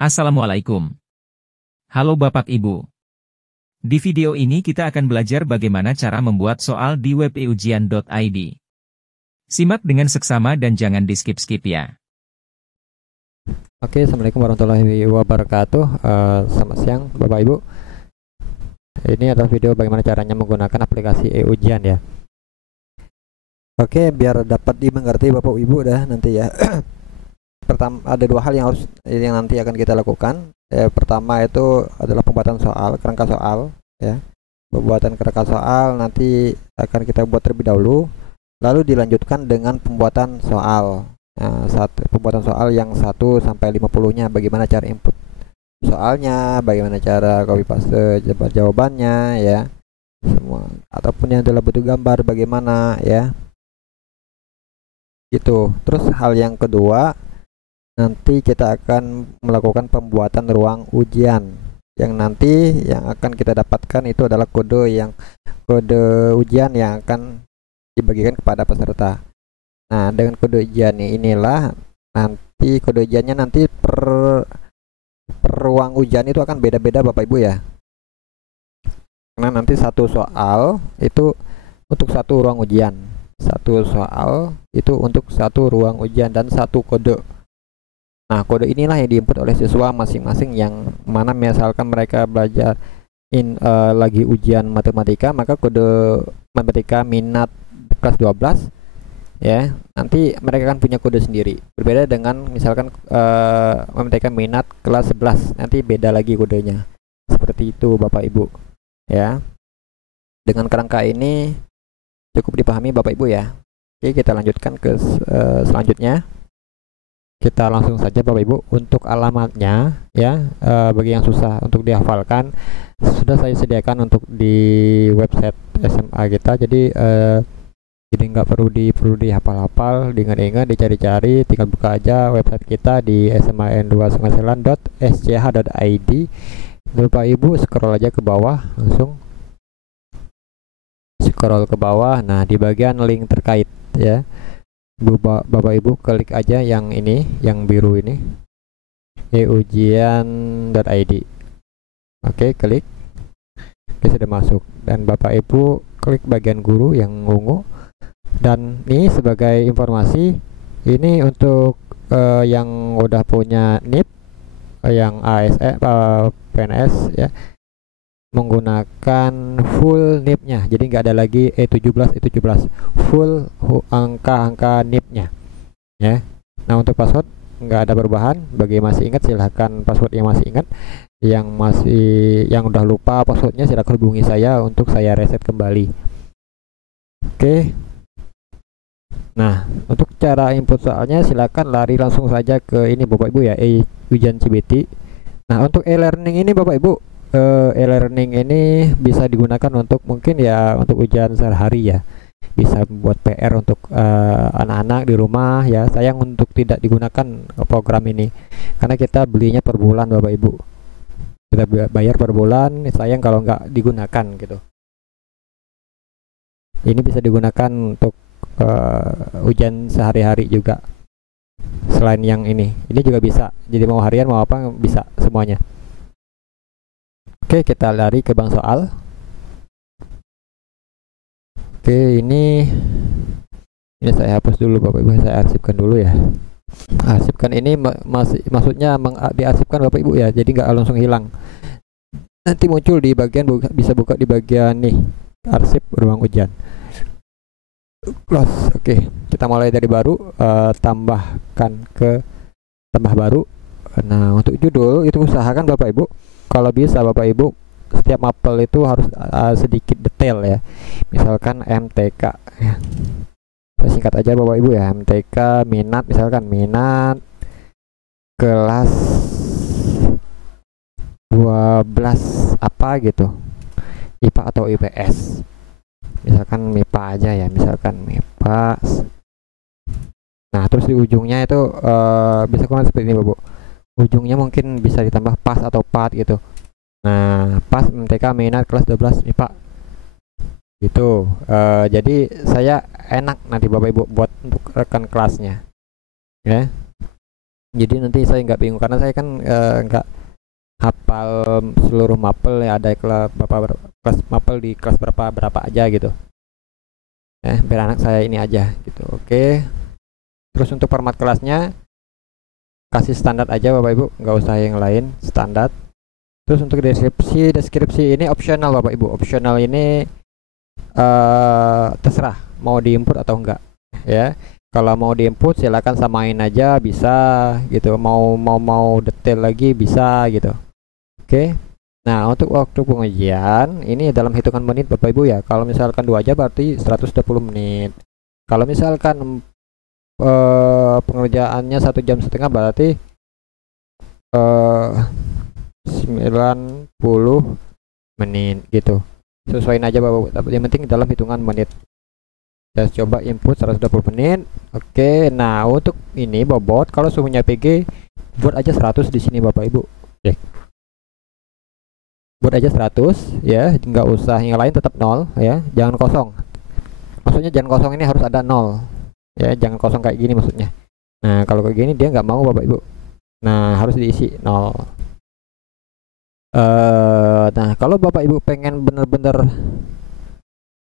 Assalamualaikum. Halo Bapak Ibu. Di video ini kita akan belajar bagaimana cara membuat soal di web eujian.id. Simak dengan seksama dan jangan di-skip-skip ya. Oke, Assalamualaikum warahmatullahi wabarakatuh. Selamat siang Bapak Ibu. Ini adalah video bagaimana caranya menggunakan aplikasi eujian ya. Oke, biar dapat dimengerti Bapak Ibu dah nanti ya. Pertama, ada dua hal yang nanti akan kita lakukan. Pertama itu adalah pembuatan soal, kerangka soal ya. Pembuatan kerangka soal nanti akan kita buat terlebih dahulu, lalu dilanjutkan dengan pembuatan soal. Pembuatan soal yang 1 sampai 50-nya, bagaimana cara input soalnya, bagaimana cara copy paste jawabannya ya. Semua ataupun yang dalam bentuk gambar bagaimana ya. Gitu. Terus hal yang kedua, nanti kita akan melakukan pembuatan ruang ujian yang nanti yang akan kita dapatkan itu adalah kode ujian yang akan dibagikan kepada peserta. Nah, dengan kode ujian inilah nanti kode ujiannya nanti per ruang ujian itu akan beda-beda Bapak Ibu ya. Karena nanti satu soal itu untuk satu ruang ujian. Satu soal itu untuk satu ruang ujian dan satu kode. Nah, kode inilah yang diinput oleh siswa masing-masing yang mana misalkan mereka belajar lagi ujian matematika, maka kode matematika minat kelas 12 ya, nanti mereka akan punya kode sendiri. Berbeda dengan misalkan matematika minat kelas 11, nanti beda lagi kodenya. Seperti itu Bapak Ibu ya. Dengan kerangka ini cukup dipahami Bapak Ibu ya. Oke, kita lanjutkan ke selanjutnya. Kita langsung saja Bapak Ibu untuk alamatnya ya. Bagi yang susah untuk dihafalkan, sudah saya sediakan untuk di website SMA kita. Jadi nggak perlu dihafal-hafal, diingat-ingat, dicari-cari, tinggal buka aja website kita di sma2sungai.sch.id. Bapak Ibu scroll aja ke bawah, langsung scroll ke bawah. Nah, di bagian link terkait ya, Bapak Ibu klik aja yang ini, yang biru ini, eujian.id. Oke, klik. Oke, sudah masuk. Dan Bapak Ibu klik bagian guru yang ungu. Dan ini sebagai informasi, ini untuk yang udah punya NIP, yang ASE, PNS ya, menggunakan full NIP-nya. Jadi nggak ada lagi E17, full angka-angka NIP-nya ya. Nah, untuk password nggak ada perubahan. Bagi yang masih ingat silahkan password yang masih ingat. Yang udah lupa passwordnya silahkan hubungi saya untuk saya reset kembali. Oke. Nah, untuk cara input soalnya silakan lari langsung saja ke ini Bapak Ibu ya, ujian CBT. Nah, untuk e-learning ini Bapak Ibu, e-learning ini bisa digunakan untuk mungkin ya untuk ujian sehari-hari ya. Bisa membuat PR untuk anak-anak di rumah ya. Sayang untuk tidak digunakan program ini karena kita belinya per bulan Bapak Ibu. Kita bayar per bulan, sayang kalau nggak digunakan gitu. Ini bisa digunakan untuk ujian sehari-hari juga. Selain yang ini juga bisa. Jadi mau harian mau apa bisa semuanya. Oke, kita lari ke bank soal. Oke, ini saya hapus dulu Bapak Ibu, saya arsipkan dulu ya. Arsipkan ini maksudnya diarsipkan Bapak Ibu ya, jadi nggak langsung hilang. Nanti muncul di bagian bisa buka di bagian nih, arsip ruang ujian. Close. Oke, kita mulai dari baru, tambahkan ke tambah baru. Nah, untuk judul itu usahakan Bapak Ibu, kalau bisa Bapak Ibu setiap mapel itu harus sedikit detail ya. Misalkan MTK ya. Singkat aja Bapak Ibu ya, MTK minat, misalkan minat kelas 12 apa gitu, IPA atau IPS. Misalkan MIPA aja ya, misalkan MIPA. Nah, terus di ujungnya itu bisa komen seperti ini Bapak. Ujungnya mungkin bisa ditambah pas atau pat gitu. Nah, pas MTK minat kelas 12 MIPA gitu. Jadi saya enak nanti Bapak Ibu buat untuk rekan kelasnya ya. Jadi nanti saya nggak bingung karena saya kan nggak hafal seluruh mapel ya, ada kelas mapel di kelas berapa aja gitu. Biar anak saya ini aja gitu. Oke. Terus untuk format kelasnya kasih standar aja Bapak Ibu, nggak usah yang lain, standar. Terus untuk deskripsi ini opsional Bapak Ibu. Opsional ini terserah mau diinput atau enggak ya. Kalau mau diinput silakan samain aja, bisa gitu. Mau detail lagi bisa gitu. Oke. Nah, untuk waktu pengujian ini dalam hitungan menit Bapak Ibu ya. Kalau misalkan 2 jam berarti 120 menit. Kalau misalkan pengerjaannya 1,5 jam berarti 90 menit gitu. Sesuaiin aja Bapak Ibu. Tapi yang penting dalam hitungan menit. Saya coba input 120 menit. Oke. Nah, untuk ini bobot kalau suhunya PG buat aja 100 di sini Bapak Ibu. Oke. Buat aja 100 ya, nggak usah yang lain, tetap 0 ya, jangan kosong. Maksudnya jangan kosong ini harus ada 0 ya, jangan kosong kayak gini maksudnya. Nah, kalau kayak gini dia nggak mau Bapak Ibu. Nah, harus diisi 0. Nah, kalau Bapak Ibu pengen bener-bener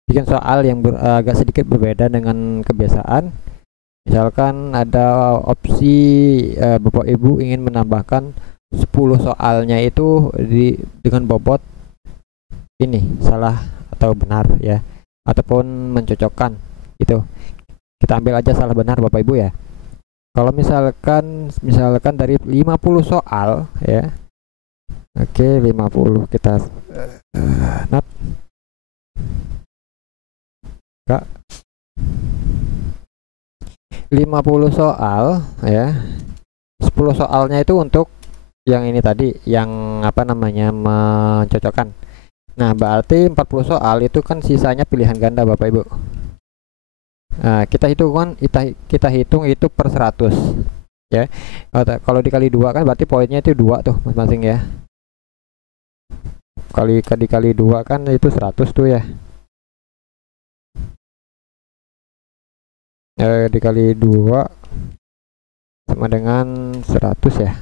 bikin soal yang agak sedikit berbeda dengan kebiasaan, misalkan ada opsi Bapak Ibu ingin menambahkan 10 soalnya itu dengan bobot ini salah atau benar ya, ataupun mencocokkan itu. Kita ambil aja salah benar Bapak Ibu ya. Kalau misalkan dari 50 soal ya. Oke, 50 kita not Kak 50 soal ya. 10 soalnya itu untuk yang ini tadi, yang apa namanya, mencocokkan. Nah, berarti 40 soal itu kan sisanya pilihan ganda Bapak Ibu. Nah, kita hitung itu per 100 ya. Kalau dikali 2 kan berarti poinnya itu 2 tuh masing-masing ya. Dikali 2 kan itu 100 tuh ya. Dikali 2 sama dengan 100 ya.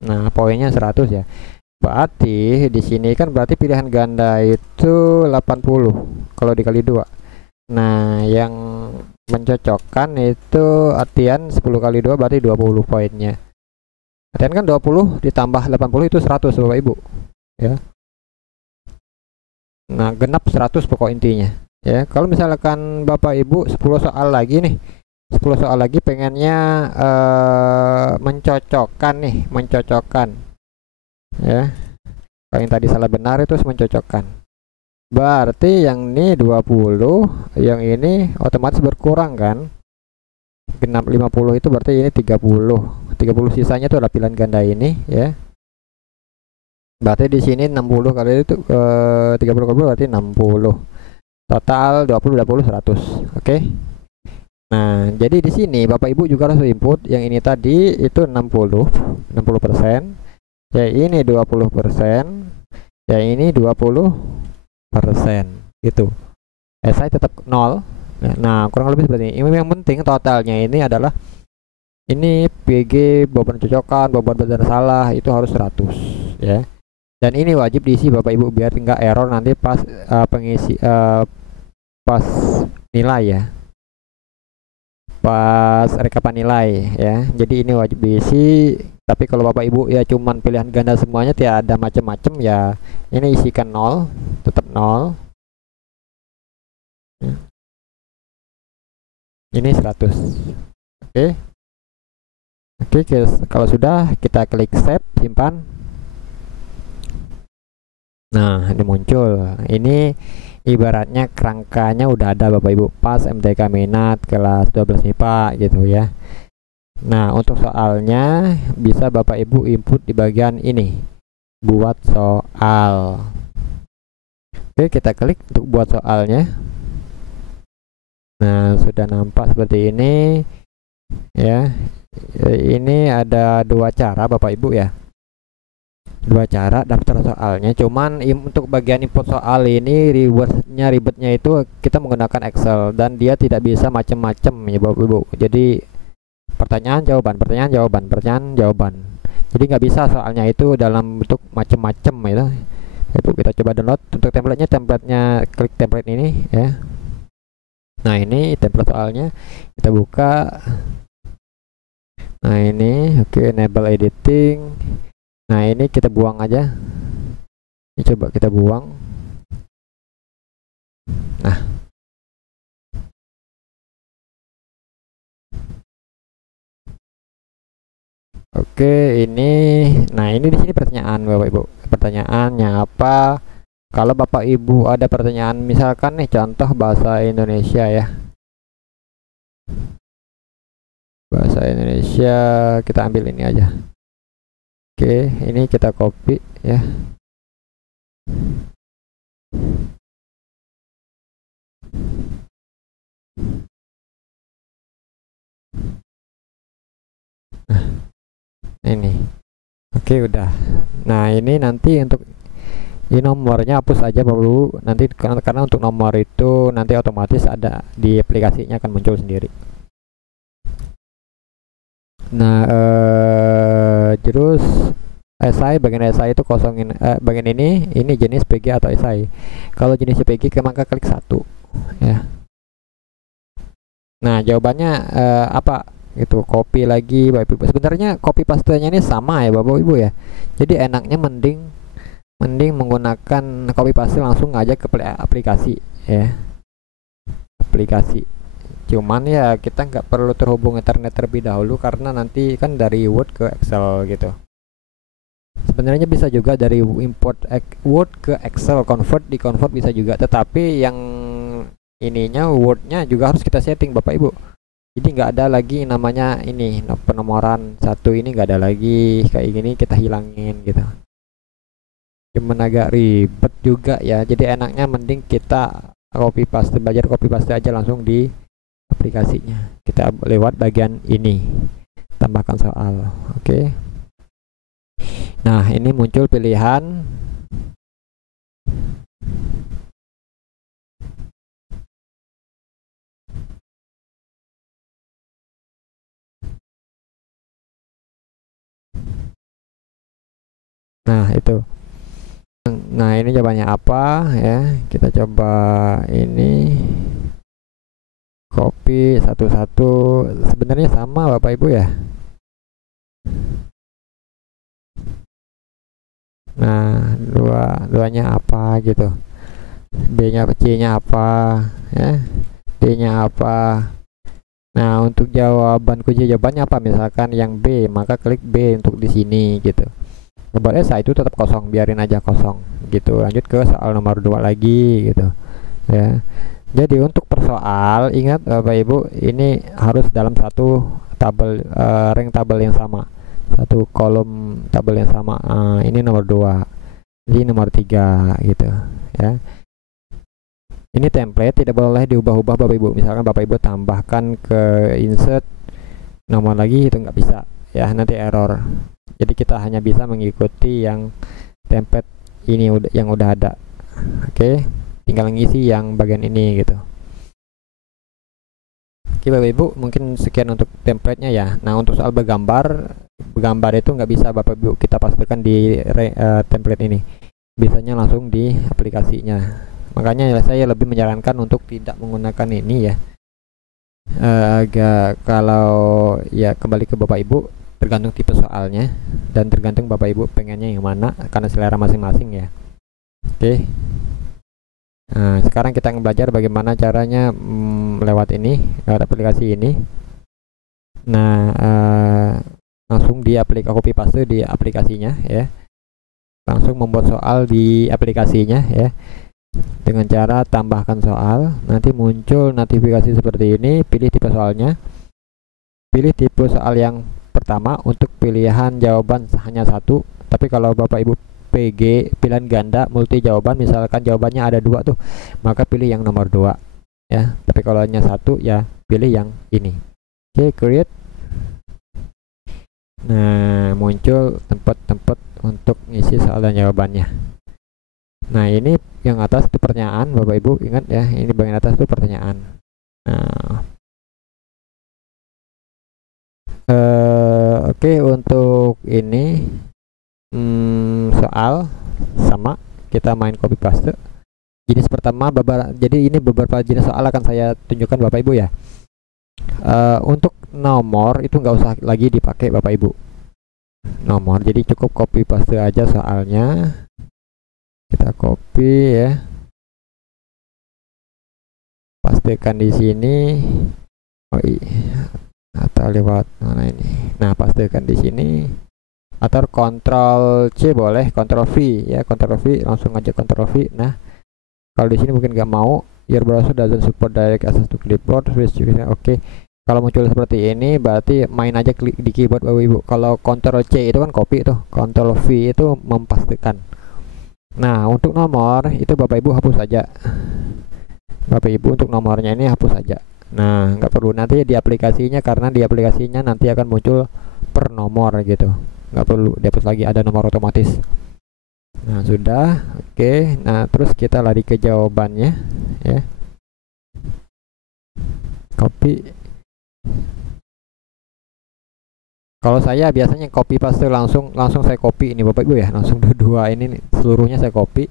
Nah, poinnya 100 ya. Berarti di sini kan berarti pilihan ganda itu 80 kalau dikali 2. Nah, yang mencocokkan itu artian 10 kali 2 berarti 20 poinnya. Artian kan 20 ditambah 80 itu 100 Bapak Ibu. Ya. Nah, genap 100 pokok intinya. Ya, kalau misalkan Bapak Ibu 10 soal lagi nih. 10 soal lagi pengennya mencocokkan ya. Kalau yang tadi salah benar itu mencocokkan, berarti yang ini 20, yang ini otomatis berkurang kan, genap 50 itu berarti ini 30 sisanya itu adalah pilihan ganda ini ya. Berarti di sini 60 kali itu 30 kali berarti 60, total 20 100. Oke. Nah, jadi di sini Bapak Ibu juga harus input yang ini tadi itu 60%, ya ini 20%, ya ini 20% gitu. Saya tetap 0. Nah, kurang lebih seperti ini. Yang penting totalnya ini adalah ini PG, bobot cocokan, bobot benar salah itu harus 100 ya. Dan ini wajib diisi Bapak Ibu biar nggak error nanti pas pas nilai ya. Pas rekapan nilai ya. Jadi ini wajib diisi. Tapi kalau Bapak Ibu ya cuman pilihan ganda semuanya, tidak ada macam-macam ya, ini isikan 0, tetap 0 ya. Ini 100. Oke. Kalau sudah kita klik save, simpan. Nah, ini muncul. Ini ibaratnya kerangkanya udah ada Bapak Ibu, pas MTK minat kelas 12 MIPA gitu ya. Nah, untuk soalnya bisa Bapak Ibu input di bagian ini, buat soal. Oke, kita klik untuk buat soalnya. Nah, sudah nampak seperti ini ya. Ini ada 2 cara Bapak Ibu ya, 2 cara daftar soalnya. Cuman untuk bagian input soal ini ribetnya itu kita menggunakan Excel dan dia tidak bisa macam-macam ya Bapak Ibu. Jadi pertanyaan jawaban, pertanyaan jawaban, pertanyaan jawaban. Jadi nggak bisa soalnya itu dalam bentuk macem-macem itu. Itu kita coba download untuk templatenya klik template ini ya. Nah ini template soalnya, kita buka. Nah ini oke, enable editing. Nah ini kita buang aja. Ini coba kita buang. Nah oke, nah ini di sini pertanyaan Bapak Ibu. Pertanyaannya apa? Kalau Bapak Ibu ada pertanyaan, misalkan nih contoh bahasa Indonesia ya. Bahasa Indonesia kita ambil ini aja. Oke, ini kita copy ya. Nah, ini. Oke, udah. Nah, ini nanti untuk ini nomornya hapus aja dulu nanti, karena untuk nomor itu nanti otomatis ada di aplikasinya akan muncul sendiri. Nah terus SI, bagian SI itu kosongin bagian ini jenis PG atau SI. Kalau jenis PG maka klik 1 ya. Nah jawabannya apa itu, copy lagi Bapak Ibu. Sebenarnya copy pastenya ini sama ya Bapak Ibu ya. Jadi enaknya mending menggunakan copy paste langsung aja ke aplikasi ya, aplikasi. Cuman ya kita nggak perlu terhubung internet terlebih dahulu karena nanti kan dari Word ke Excel gitu. Sebenarnya bisa juga dari import Word ke Excel, convert bisa juga, tetapi yang ininya Wordnya juga harus kita setting Bapak Ibu. Jadi nggak ada lagi namanya ini penomoran satu, ini nggak ada lagi kayak gini, kita hilangin gitu. Cuman agak ribet juga ya, jadi enaknya mending kita belajar copy paste aja langsung di aplikasinya. Kita lewat bagian ini, tambahkan soal. Oke. Nah ini muncul pilihan nah itu. Nah ini jawabannya apa ya, kita coba ini copy satu-satu. Sebenarnya sama Bapak Ibu ya. Nah duanya apa gitu, B-nya C-nya apa ya, D-nya apa. Nah untuk jawaban kunci jawabannya apa, misalkan yang B maka klik B untuk di sini gitu. Jawaban S itu tetap kosong, biarin aja kosong gitu. Lanjut ke soal nomor 2 lagi gitu ya. Jadi untuk persoal ingat Bapak Ibu, ini harus dalam satu tabel rank tabel yang sama, satu kolom tabel yang sama. Ini nomor 2, ini nomor 3 gitu ya. Ini template tidak boleh diubah-ubah Bapak Ibu. Misalkan Bapak Ibu tambahkan ke insert nomor lagi, itu nggak bisa ya, nanti error. Jadi kita hanya bisa mengikuti yang template ini yang udah ada. Oke, tinggal ngisi yang bagian ini gitu. Oke Bapak Ibu, mungkin sekian untuk templatenya ya. Nah untuk soal bergambar itu nggak bisa Bapak Ibu kita pastikan di template ini, bisanya langsung di aplikasinya. Makanya saya lebih menyarankan untuk tidak menggunakan ini ya. Agak kalau ya kembali ke Bapak Ibu, tergantung tipe soalnya dan tergantung Bapak Ibu pengennya yang mana, karena selera masing-masing ya. Oke. Nah, sekarang kita belajar bagaimana caranya lewat aplikasi ini. Nah, langsung di copy paste di aplikasinya ya. Langsung membuat soal di aplikasinya ya. Dengan cara tambahkan soal, nanti muncul notifikasi seperti ini, pilih tipe soalnya. Pilih tipe soal yang pertama untuk pilihan jawaban hanya satu. Tapi kalau Bapak Ibu PG pilihan ganda multi jawaban, misalkan jawabannya ada 2 tuh, maka pilih yang nomor 2 ya. Tapi kalau hanya satu ya pilih yang ini. Oke, create. Nah muncul tempat-tempat untuk ngisi soal dan jawabannya. Nah ini yang atas itu pertanyaan Bapak Ibu, ingat ya, ini bagian atas itu pertanyaan. Nah Oke, untuk ini soal sama, kita main copy paste. Jenis pertama jadi ini beberapa jenis soal akan saya tunjukkan Bapak Ibu ya. Untuk nomor itu nggak usah lagi dipakai Bapak Ibu. Nomor, jadi cukup copy paste aja soalnya. Kita copy ya, pastekan di sini. Oh iya, atau lewat mana ini? Nah, pastekan di sini. Atau Ctrl C boleh, Ctrl V ya, Ctrl V, langsung aja Ctrl V. Nah, kalau di sini mungkin nggak mau, your browser doesn't support direct access to clipboard, switch. Oke. Kalau muncul seperti ini berarti main aja klik di keyboard Bapak Ibu. Kalau Ctrl C itu kan copy tuh, Ctrl V itu mempastikan. Nah, untuk nomor itu Bapak Ibu hapus saja. Bapak Ibu untuk nomornya ini hapus saja. Nah, nggak perlu nanti di aplikasinya, karena di aplikasinya nanti akan muncul per nomor gitu. Nggak perlu dihapus lagi, ada nomor otomatis. Nah, sudah. Oke. Nah, terus kita lari ke jawabannya ya. Copy. Kalau saya biasanya copy paste langsung saya copy ini Bapak Ibu ya, langsung dua ini seluruhnya saya copy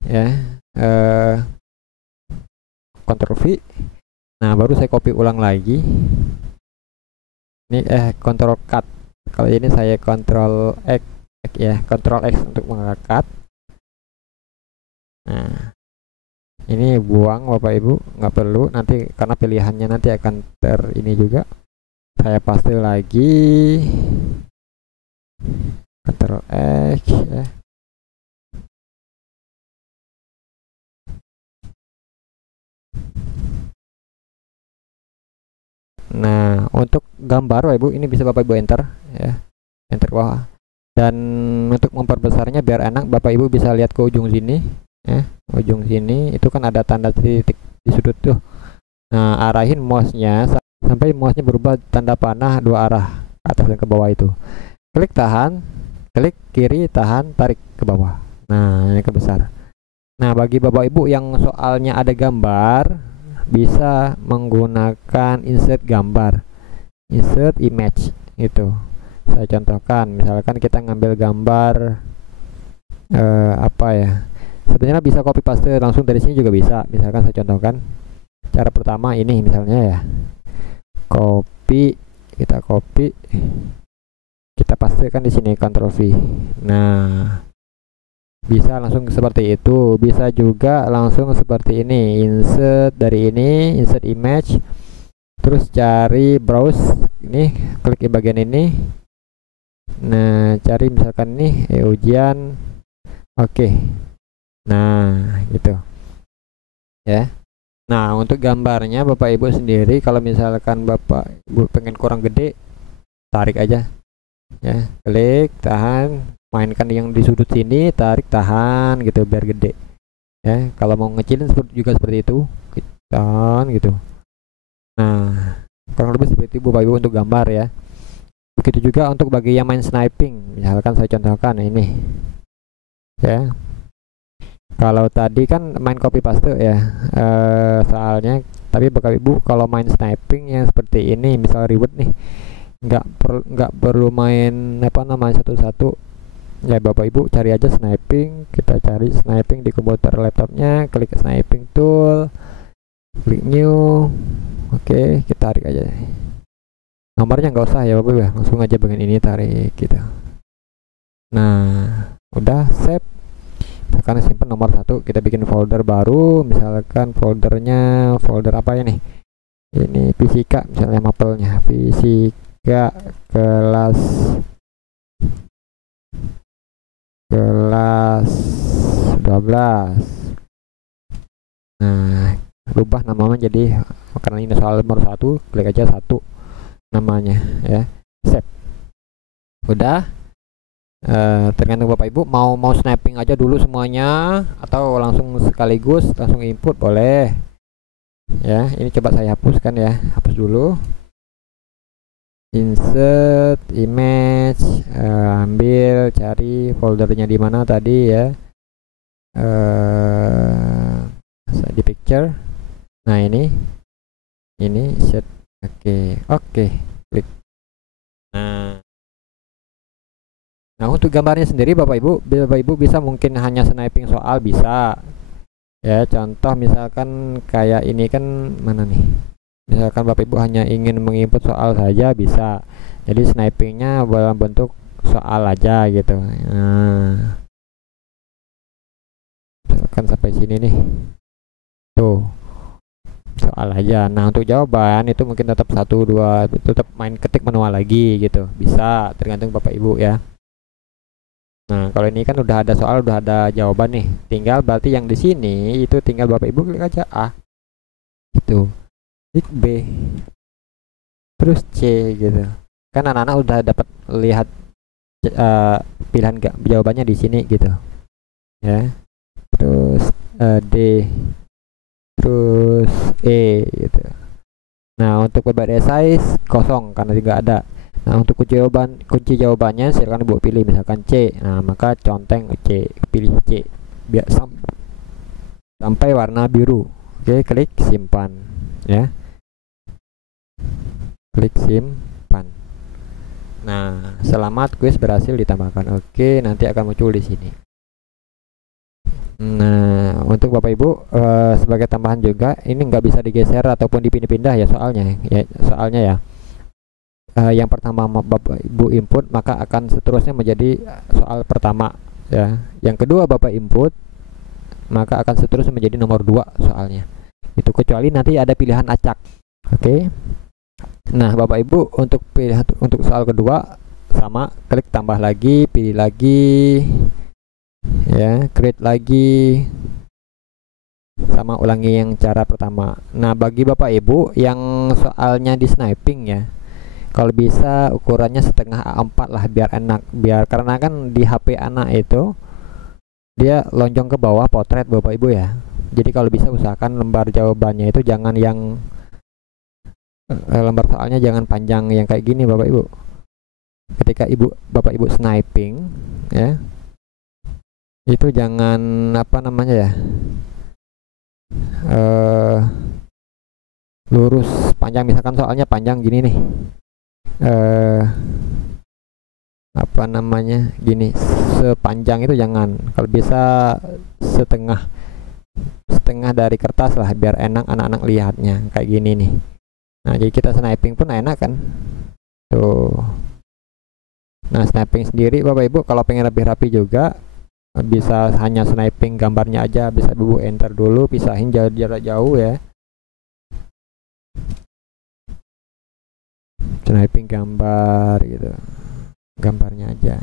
ya. Ctrl V. Nah, baru saya copy ulang lagi. Ini Ctrl cut. Kalau ini saya Ctrl X ya, Ctrl X untuk mengangkat. Nah, ini buang Bapak Ibu, nggak perlu nanti karena pilihannya nanti akan ini juga. Saya paste lagi, Ctrl X ya. Nah, untuk gambar Bapak Ibu ini bisa Bapak Ibu enter ya, enter bawah. Dan untuk memperbesarnya biar enak, Bapak Ibu bisa lihat ke ujung sini ya, ujung sini itu kan ada tanda titik di sudut tuh. Nah, arahin mouse-nya sampai mouse-nya berubah tanda panah dua arah, ke atas dan ke bawah itu. Klik tahan, klik kiri tahan, tarik ke bawah. Nah, ini ke besar. Nah, bagi Bapak Ibu yang soalnya ada gambar, bisa menggunakan insert gambar, insert image itu. Saya contohkan, misalkan kita ngambil gambar apa ya, sebenarnya bisa copy paste langsung dari sini juga bisa. Misalkan saya contohkan cara pertama ini misalnya ya, copy, kita pastekan di sini Ctrl V. Nah, bisa langsung seperti itu, bisa juga langsung seperti ini, insert dari ini, insert image, terus cari browse ini, klik di bagian ini. Nah, cari misalkan ini ujian. Oke. Nah, gitu ya. Nah, untuk gambarnya Bapak Ibu sendiri, kalau misalkan Bapak Ibu pengen kurang gede, tarik aja ya, klik tahan, mainkan yang di sudut sini, tarik tahan gitu biar gede ya. Kalau mau ngecilin juga seperti itu, tahan gitu. Nah, kurang lebih seperti itu Bapak Ibu untuk gambar ya. Begitu juga untuk bagi yang main sniping, misalkan saya contohkan ini ya. Kalau tadi kan main copy paste ya soalnya, tapi Bapak Ibu kalau main sniping yang seperti ini, misal ribet nih, nggak perlu main apa namanya satu-satu ya. Bapak Ibu cari aja sniping, kita cari sniping di komputer laptopnya, klik sniping tool, klik new. Oke, kita tarik aja nomornya, nggak usah ya Bapak Ibu ya, langsung aja bagian ini tarik gitu. Nah, udah save. Misalkan simpan nomor 1, kita bikin folder baru, misalkan folder apa ya nih, ini fisika misalnya, mapelnya fisika kelas 12. Nah, rubah namanya jadi, karena ini soal nomor 1, klik aja 1 namanya ya, save. Udah. Tergantung Bapak Ibu mau snapping aja dulu semuanya atau langsung sekaligus langsung input boleh ya. Ini coba saya hapuskan ya, hapus dulu, insert image, ambil cari foldernya di mana tadi ya, di picture. Nah, ini set. Oke, klik Nah, nah untuk gambarnya sendiri Bapak Ibu bisa mungkin hanya sniping soal bisa. Ya, contoh misalkan kayak ini kan mana nih? Misalkan Bapak Ibu hanya ingin menginput soal saja bisa. Jadi snipingnya dalam bentuk soal aja gitu. Nah, misalkan sampai sini nih. Tuh, soal aja. Nah, untuk jawaban itu mungkin tetap 1 2 tetap main ketik manual lagi gitu. Bisa, tergantung Bapak Ibu ya. Nah, kalau ini kan udah ada soal, udah ada jawaban nih. Tinggal berarti yang di sini itu tinggal Bapak Ibu klik aja A. Gitu. Klik B. Terus C gitu. Kan anak-anak udah dapat lihat pilihan jawabannya di sini gitu. Ya. Terus D. Terus E gitu. Nah, untuk berbagai size kosong karena tidak ada. Nah, untuk kunci jawabannya silakan Ibu pilih misalkan C. Nah, maka conteng C, pilih C. Biar sampai warna biru. Oke, klik simpan ya. Klik simpan. Nah, selamat kuis berhasil ditambahkan. Oke, nanti akan muncul di sini. Nah, untuk Bapak Ibu sebagai tambahan juga ini nggak bisa digeser ataupun dipindah-pindah ya soalnya ya. Yang pertama Bapak Ibu input maka akan seterusnya menjadi soal pertama ya. Yang kedua Bapak input maka akan seterusnya menjadi nomor 2 soalnya. Itu kecuali nanti ada pilihan acak. Oke. Nah, Bapak Ibu untuk soal kedua sama, klik tambah lagi, pilih lagi ya, create lagi sama ulangi yang cara pertama. Nah, bagi Bapak Ibu yang soalnya di sniping ya, kalau bisa ukurannya setengah A4 lah biar enak, karena kan di HP anak itu dia lonjong ke bawah potret Bapak Ibu ya. Jadi kalau bisa usahakan lembar jawabannya itu jangan yang lembar soalnya jangan panjang yang kayak gini Bapak Ibu. Ketika Bapak Ibu sniping ya, itu jangan apa namanya ya, lurus panjang, misalkan soalnya panjang gini nih, apa namanya gini, sepanjang itu jangan, kalau bisa setengah dari kertas lah biar enak anak-anak lihatnya kayak gini nih. Nah, jadi kita sniping pun enak kan tuh. Nah, sniping sendiri Bapak Ibu kalau pengen lebih rapi juga bisa hanya sniping gambarnya aja, bisa Ibu enter dulu, pisahin jarak jauh ya, sniping gambar gitu, gambarnya aja.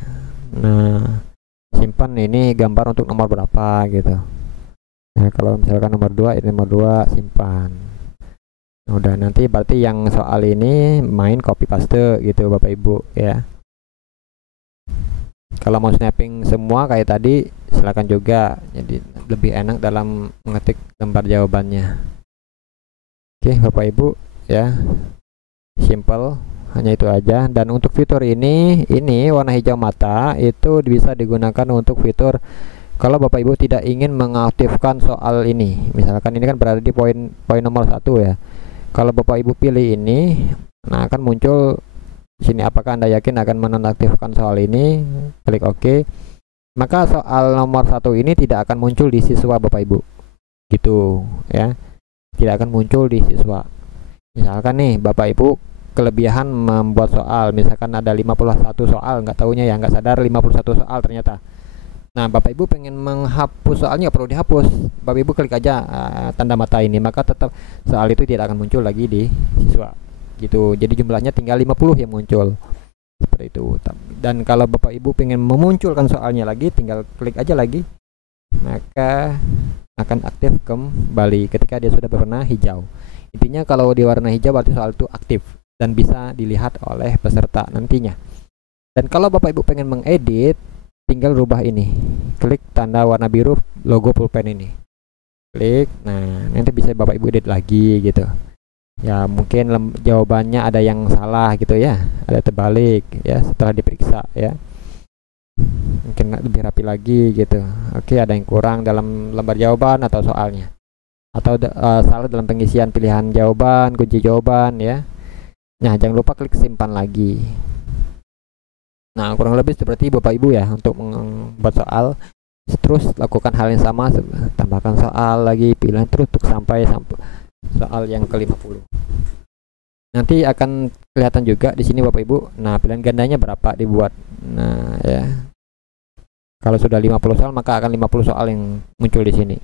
Nah, simpan ini gambar untuk nomor berapa gitu. Nah, kalau misalkan nomor 2 ini nomor 2 simpan. Nah, udah, nanti berarti yang soal ini main copy paste gitu Bapak Ibu ya. Kalau mau snapping semua kayak tadi silakan juga, jadi lebih enak dalam mengetik lembar jawabannya. Oke Bapak Ibu ya, simple, hanya itu aja. Dan untuk fitur ini warna hijau mata itu bisa digunakan untuk fitur kalau Bapak Ibu tidak ingin mengaktifkan soal ini. Misalkan ini kan berada di poin nomor 1 ya. Kalau Bapak Ibu pilih ini, nah akan muncul sini, apakah Anda yakin akan menonaktifkan soal ini? Klik OK. Maka soal nomor 1 ini tidak akan muncul di siswa Bapak Ibu. Gitu ya. Tidak akan muncul di siswa. Misalkan nih Bapak Ibu kelebihan membuat soal, misalkan ada 51 soal, nggak tahunya ya, nggak sadar 51 soal ternyata. Nah, Bapak Ibu pengen menghapus soalnya, perlu dihapus. Bapak Ibu klik aja tanda mata ini, maka tetap soal itu tidak akan muncul lagi di siswa. Gitu. Jadi jumlahnya tinggal 50 yang muncul. Seperti itu. Dan kalau Bapak Ibu pengen memunculkan soalnya lagi, tinggal klik aja lagi. Maka akan aktif kembali ketika dia sudah berwarna hijau. Intinya kalau di warna hijau berarti soal itu aktif dan bisa dilihat oleh peserta nantinya. Dan kalau Bapak Ibu pengen mengedit, tinggal rubah ini. Klik tanda warna biru logo pulpen ini. Klik. Nah, nanti bisa Bapak Ibu edit lagi gitu. Ya, mungkin jawabannya ada yang salah gitu ya. Ada terbalik ya setelah diperiksa ya. Mungkin lebih rapi lagi gitu. Oke, ada yang kurang dalam lembar jawaban atau soalnya. Atau salah dalam pengisian pilihan jawaban, kunci jawaban ya. Nah, jangan lupa klik simpan lagi. Nah, kurang lebih seperti Bapak Ibu ya untuk membuat soal, terus lakukan hal yang sama, tambahkan soal lagi, pilihan terus untuk sampai soal yang ke-50. Nanti akan kelihatan juga di sini Bapak Ibu. Nah, pilihan gandanya berapa dibuat. Nah, ya. Kalau sudah 50 soal maka akan 50 soal yang muncul di sini.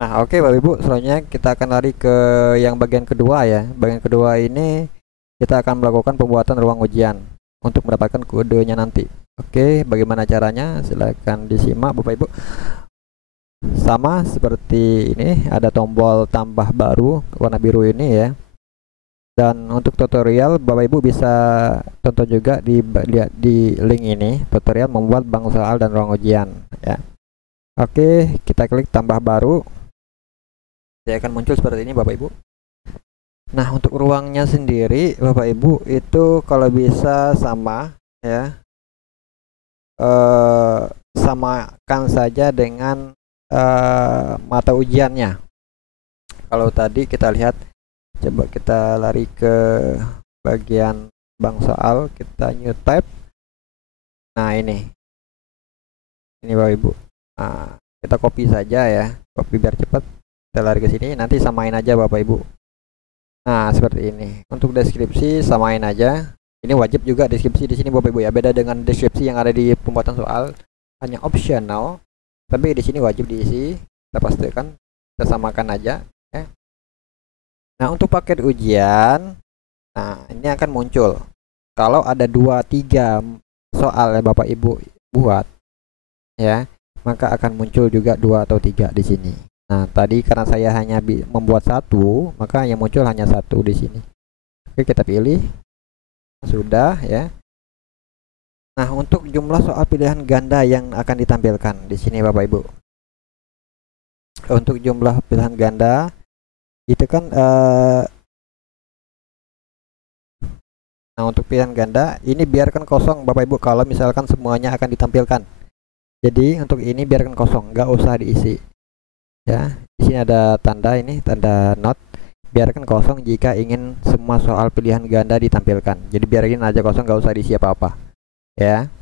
Nah, oke Bapak Ibu, selanjutnya kita akan lari ke yang bagian kedua ya. Bagian kedua ini kita akan melakukan pembuatan ruang ujian untuk mendapatkan kodenya nanti. Oke, bagaimana caranya? Silakan disimak Bapak Ibu. Sama seperti ini, ada tombol tambah baru warna biru ini ya. Dan untuk tutorial Bapak Ibu bisa tonton juga lihat di link ini, tutorial membuat bank soal dan ruang ujian ya. Oke, kita klik tambah baru. Dia akan muncul seperti ini Bapak Ibu. Nah, untuk ruangnya sendiri Bapak Ibu itu kalau bisa sama ya, samakan saja dengan mata ujiannya. Kalau tadi kita lihat, coba kita lari ke bagian bank soal, kita new tab. Nah, ini Bapak Ibu. Nah, kita copy saja ya, copy biar cepat. Kita lari ke sini, nanti samain aja Bapak Ibu. Nah, seperti ini. Untuk deskripsi samain aja. Ini wajib juga deskripsi di sini Bapak Ibu ya. Beda dengan deskripsi yang ada di pembuatan soal, hanya optional. Tapi di sini wajib diisi. Kita pastikan, kita samakan aja ya. Nah, untuk paket ujian, nah ini akan muncul. Kalau ada 2-3 soal yang Bapak Ibu buat ya, maka akan muncul juga 2 atau 3 di sini. Nah, tadi karena saya hanya membuat 1, maka yang muncul hanya 1 di sini. Oke, kita pilih. Sudah ya. Nah, untuk jumlah soal pilihan ganda yang akan ditampilkan di sini Bapak Ibu. Untuk jumlah pilihan ganda itu kan nah, untuk pilihan ganda ini biarkan kosong Bapak Ibu kalau misalkan semuanya akan ditampilkan. Jadi untuk ini biarkan kosong, nggak usah diisi. Ya, di sini ada tanda ini, tanda not. Biarkan kosong jika ingin semua soal pilihan ganda ditampilkan. Jadi biarin aja kosong, nggak usah diisi apa-apa. Ya.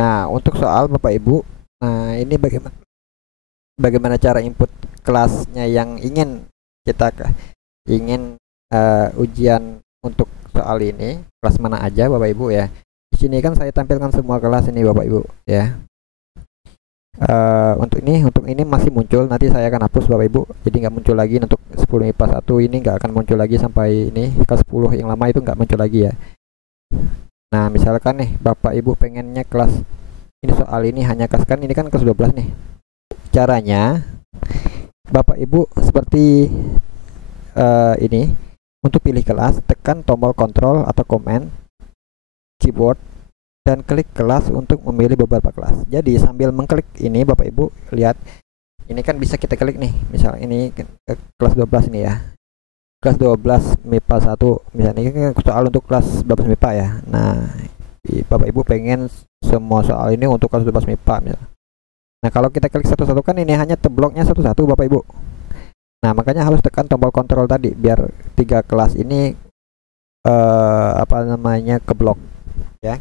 Nah, untuk soal Bapak Ibu, nah ini bagaimana cara input kelasnya yang ingin kita ujian untuk soal ini, kelas mana aja Bapak Ibu ya. Di sini kan saya tampilkan semua kelas ini Bapak Ibu ya. Untuk ini masih muncul, nanti saya akan hapus Bapak Ibu, jadi nggak muncul lagi. Untuk 10 IPA 1 ini nggak akan muncul lagi sampai ini ke 10 yang lama itu nggak muncul lagi ya. Nah, misalkan nih Bapak Ibu pengennya kelas ini soal ini hanya kan ini kan kelas 12 nih. Caranya Bapak Ibu seperti ini, untuk pilih kelas tekan tombol kontrol atau command keyboard dan klik kelas untuk memilih beberapa kelas. Jadi sambil mengklik ini Bapak Ibu lihat, ini kan bisa kita klik nih, misal ini kelas 12 ini ya, kelas 12 MIPA 1 misalnya, ini kan soal untuk kelas 12 MIPA ya. Nah, Bapak Ibu pengen semua soal ini untuk kelas 12 MIPA misalnya. Nah, kalau kita klik satu-satu kan ini hanya terbloknya satu-satu Bapak Ibu. Nah, makanya harus tekan tombol kontrol tadi biar 3 kelas ini keblok ya.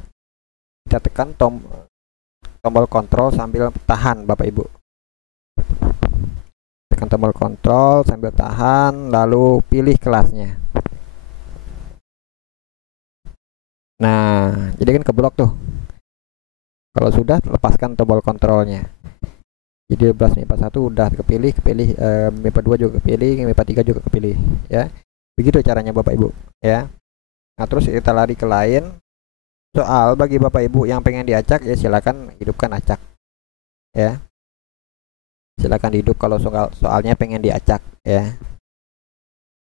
Kita tekan tombol kontrol sambil tahan Bapak Ibu. Tekan tombol kontrol sambil tahan, lalu pilih kelasnya. Nah, jadi kan keblok tuh. Kalau sudah, lepaskan tombol kontrolnya. Jadi 12 MIPA 1 udah kepilih, MIPA 2 juga kepilih, MIPA 3 juga kepilih ya. Begitu caranya Bapak Ibu ya. Nah, terus kita lari ke lain. Soal bagi Bapak Ibu yang pengen diacak ya silakan hidupkan acak ya. Silakan hidup kalau soalnya pengen diacak ya.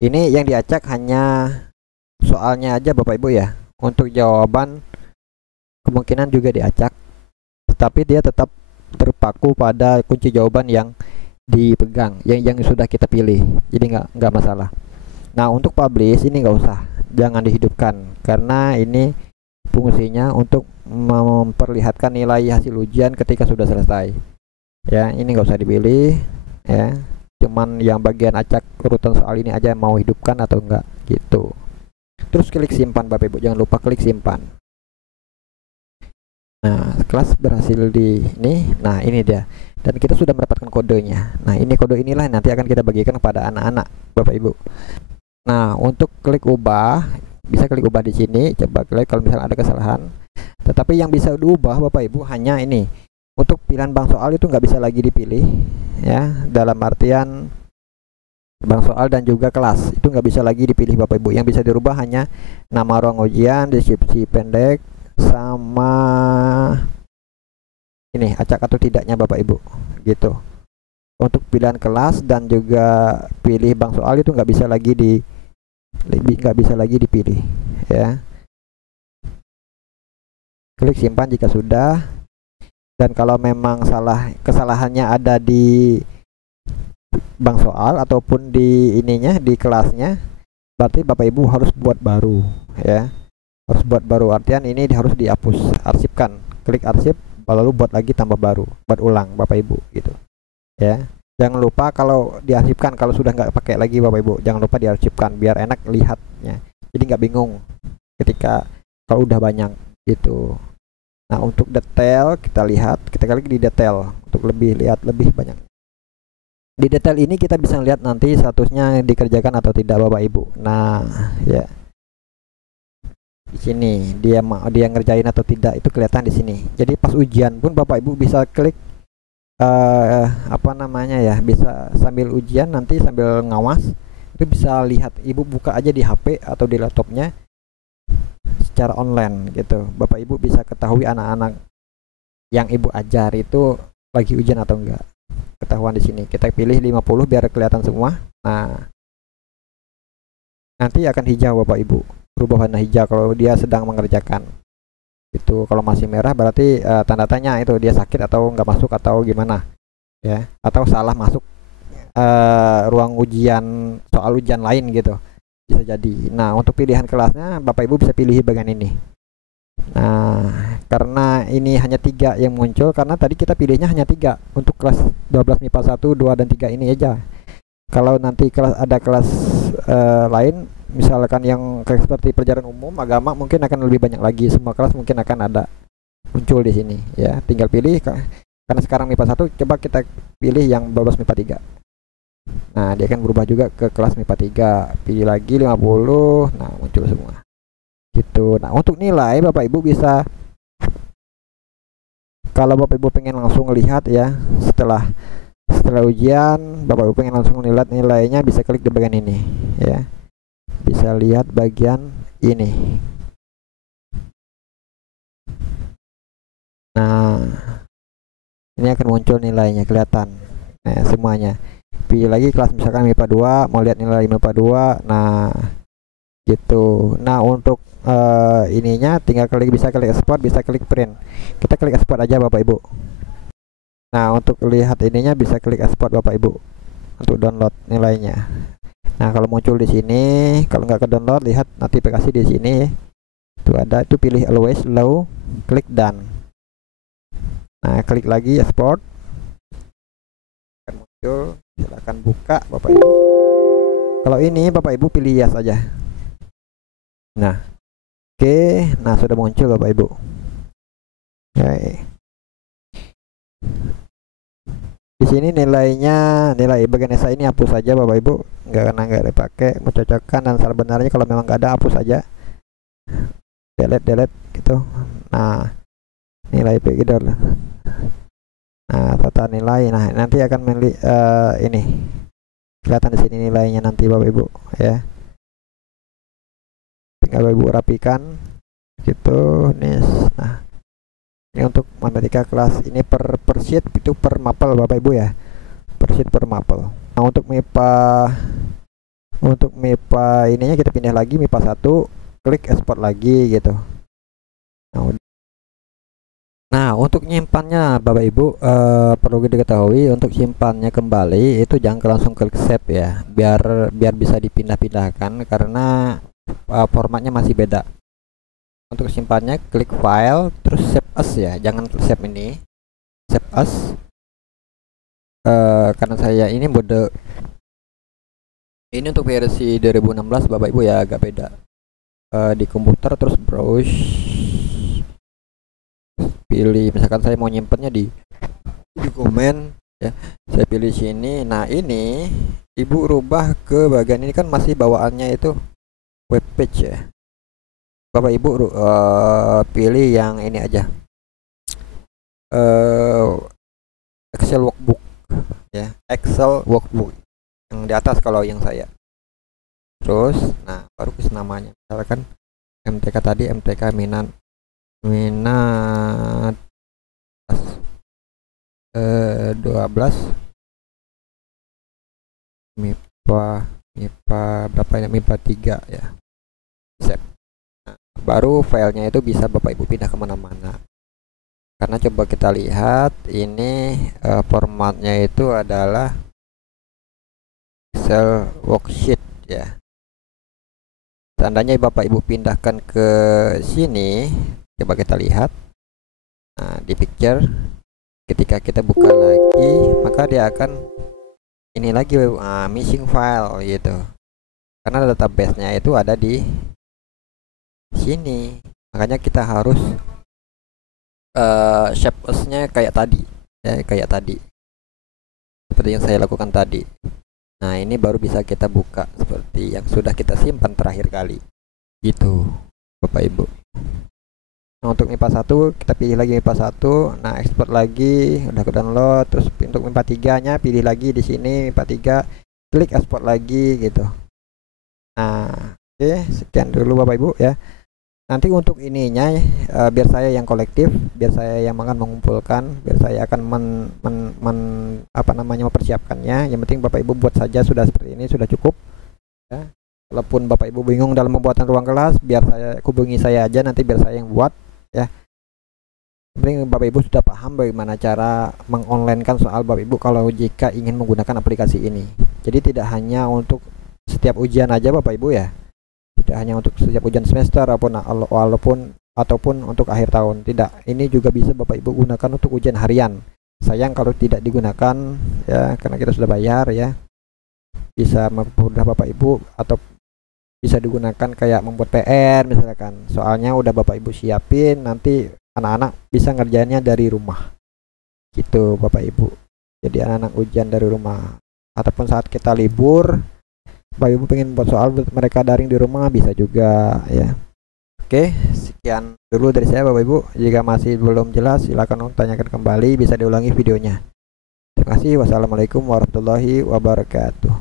Ini yang diacak hanya soalnya aja Bapak Ibu ya. Untuk jawaban kemungkinan juga diacak, tetapi dia tetap terpaku pada kunci jawaban yang dipegang, yang sudah kita pilih. Jadi nggak masalah. Nah, untuk publish ini nggak usah, jangan dihidupkan karena ini fungsinya untuk memperlihatkan nilai hasil ujian ketika sudah selesai ya. Ini nggak usah dipilih ya. cuman yang bagian acak urutan soal ini aja mau hidupkan atau enggak gitu. Terus klik simpan Bapak Ibu, jangan lupa klik simpan. Nah, kelas berhasil di ini. Nah, ini dia. Dan kita sudah mendapatkan kodenya. Nah, ini kode inilah yang nanti akan kita bagikan kepada anak-anak Bapak Ibu. Nah, untuk klik ubah, bisa klik ubah di sini. Coba klik kalau misalnya ada kesalahan. Tetapi yang bisa diubah Bapak Ibu hanya ini. Untuk pilihan bank soal itu nggak bisa lagi dipilih, ya. Dalam artian bank soal dan juga kelas itu nggak bisa lagi dipilih Bapak Ibu. Yang bisa dirubah hanya nama ruang ujian, deskripsi pendek, sama ini acak atau tidaknya Bapak Ibu gitu. Untuk pilihan kelas dan juga pilih bank soal itu nggak bisa lagi dipilih, ya. Klik simpan jika sudah. Dan kalau memang kesalahannya ada di bank soal ataupun di ininya di kelasnya, berarti Bapak Ibu harus buat baru, ya. Harus buat baru, artian ini harus dihapus, arsipkan. Klik arsip lalu buat lagi tambah baru, buat ulang Bapak Ibu gitu, ya. Jangan lupa kalau diarsipkan, kalau sudah nggak pakai lagi Bapak Ibu, jangan lupa diarsipkan biar enak lihatnya, jadi nggak bingung ketika kalau udah banyak gitu. Nah, untuk detail kita klik di detail untuk lihat lebih banyak. Di detail ini kita bisa lihat nanti statusnya dikerjakan atau tidak Bapak Ibu. Nah, ya. Di sini dia ngerjain atau tidak itu kelihatan di sini. Jadi pas ujian pun Bapak Ibu bisa klik bisa sambil ujian nanti sambil ngawas itu bisa lihat, Ibu buka aja di HP atau di laptopnya secara online gitu. Bapak Ibu bisa ketahui anak-anak yang Ibu ajar itu lagi ujian atau enggak. Ketahuan di sini. Kita pilih 50 biar kelihatan semua. Nah, nanti akan hijau Bapak Ibu. Berubah warna hijau kalau dia sedang mengerjakan. Itu kalau masih merah berarti tanda tanya itu dia sakit atau enggak masuk atau gimana. Ya, atau salah masuk ruang ujian, soal ujian lain gitu. Bisa jadi. Nah, untuk pilihan kelasnya Bapak Ibu bisa pilih bagian ini. Nah, karena ini hanya 3 yang muncul, karena tadi kita pilihnya hanya 3 untuk kelas 12 MIPA 1, 2 dan 3 ini aja. Kalau nanti ada kelas lain, misalkan yang seperti pelajaran umum, agama, mungkin akan lebih banyak lagi. Semua kelas mungkin akan ada muncul di sini, ya. Tinggal pilih. Karena sekarang MIPA 1, coba kita pilih yang 12 MIPA 3. Nah, dia akan berubah juga ke kelas MIPA 3. Pilih lagi 50. Nah, muncul semua. Gitu. Nah, untuk nilai Bapak Ibu bisa, kalau Bapak Ibu pengen langsung lihat ya, setelah ujian Bapak Ibu pengen langsung lihat nilainya, bisa klik di bagian ini, ya. Bisa lihat bagian ini. Nah, ini akan muncul nilainya, kelihatan. Nah, semuanya. Pilih lagi kelas misalkan MIPA 2, mau lihat nilai MIPA 2. Nah, gitu. Nah, untuk ininya tinggal bisa klik export, bisa klik print. Kita klik export aja Bapak Ibu. Nah, untuk lihat ininya bisa klik export Bapak Ibu untuk download nilainya. Nah, kalau muncul di sini, kalau nggak ke download, lihat notifikasi di sini. Itu ada, itu pilih always low, klik done. Nah, klik lagi export. Akan muncul, silakan buka Bapak Ibu. Kalau ini Bapak Ibu pilih yes aja. Nah, oke, nah sudah muncul Bapak Ibu. Oke. Di sini nilainya, nilai bagian esai ini hapus saja Bapak Ibu, nggak dipakai. Mencocokkan dan salah benarnya kalau memang nggak ada, hapus saja. Delete gitu. Nah, nilai gitu. Nah, tata nilai. Nah, nanti akan ini kelihatan di sini nilainya nanti Bapak Ibu, ya. Tinggal Bapak Ibu rapikan gitu. Nah, ini untuk matematika kelas ini per sheet itu per mapel Bapak Ibu ya, per sheet per mapel. Nah, untuk MIPA ininya kita pindah lagi MIPA 1, klik export lagi gitu. Nah, untuk nyimpannya Bapak Ibu perlu diketahui, untuk simpannya kembali itu jangan langsung klik save ya, biar bisa dipindah-pindahkan karena formatnya masih beda. Untuk simpannya klik file terus save as ya, jangan save ini, save as. Karena saya ini mode Ini untuk versi 2016 Bapak Ibu ya, agak beda. Di komputer terus browse, pilih misalkan saya mau nyimpennya di komen ya, saya pilih sini. Nah ini Ibu rubah ke bagian ini, kan masih bawaannya itu web page ya. Bapak Ibu pilih yang ini aja, Excel workbook ya, Excel workbook yang di atas kalau yang saya. Terus nah baru kasih namanya, misalkan MTK tadi, MTK minat 12 MIPA berapa ini, MIPA 3 ya, save. Nah, baru filenya itu bisa Bapak Ibu pindah kemana-mana, karena coba kita lihat ini formatnya itu adalah Excel worksheet ya. Seandainya Bapak Ibu pindahkan ke sini, coba kita lihat. Nah, di picture, ketika kita buka lagi, maka dia akan ini lagi missing file gitu. Karena database-nya itu ada di sini. Makanya kita harus shape as-nya kayak tadi, ya, kayak tadi. Seperti yang saya lakukan tadi. Nah, ini baru bisa kita buka seperti yang sudah kita simpan terakhir kali. Gitu, Bapak Ibu. Nah, untuk MIPA 1 kita pilih lagi MIPA 1. Nah, export lagi, udah ke download. Terus untuk MIPA 3-nya pilih lagi di sini MIPA 3, klik export lagi gitu. Nah, oke, sekian dulu Bapak Ibu ya. Nanti untuk ininya biar saya yang kolektif, biar saya yang akan mengumpulkan, biar saya akan mempersiapkannya. Yang penting Bapak Ibu buat saja, sudah seperti ini sudah cukup ya. Walaupun Bapak Ibu bingung dalam pembuatan ruang kelas, biar saya hubungi saya aja, nanti biar saya yang buat ya. Yang penting Bapak Ibu sudah paham bagaimana cara mengonlinekan soal Bapak Ibu kalau jika ingin menggunakan aplikasi ini. Jadi tidak hanya untuk setiap ujian aja Bapak Ibu ya. Tidak hanya untuk setiap ujian semester ataupun untuk akhir tahun, tidak. Ini juga bisa Bapak Ibu gunakan untuk ujian harian. Sayang kalau tidak digunakan ya, karena kita sudah bayar ya. Bisa mempermudah Bapak Ibu, atau bisa digunakan kayak membuat PR misalkan. Soalnya udah Bapak Ibu siapin, nanti anak-anak bisa ngerjainnya dari rumah. Gitu Bapak Ibu. Jadi anak-anak ujian dari rumah, ataupun saat kita libur Bapak Ibu pengen buat soal buat mereka daring di rumah, bisa juga ya. Oke, sekian dulu dari saya Bapak Ibu. Jika masih belum jelas silakan tanyakan kembali, bisa diulangi videonya. Terima kasih. Wassalamualaikum warahmatullahi wabarakatuh.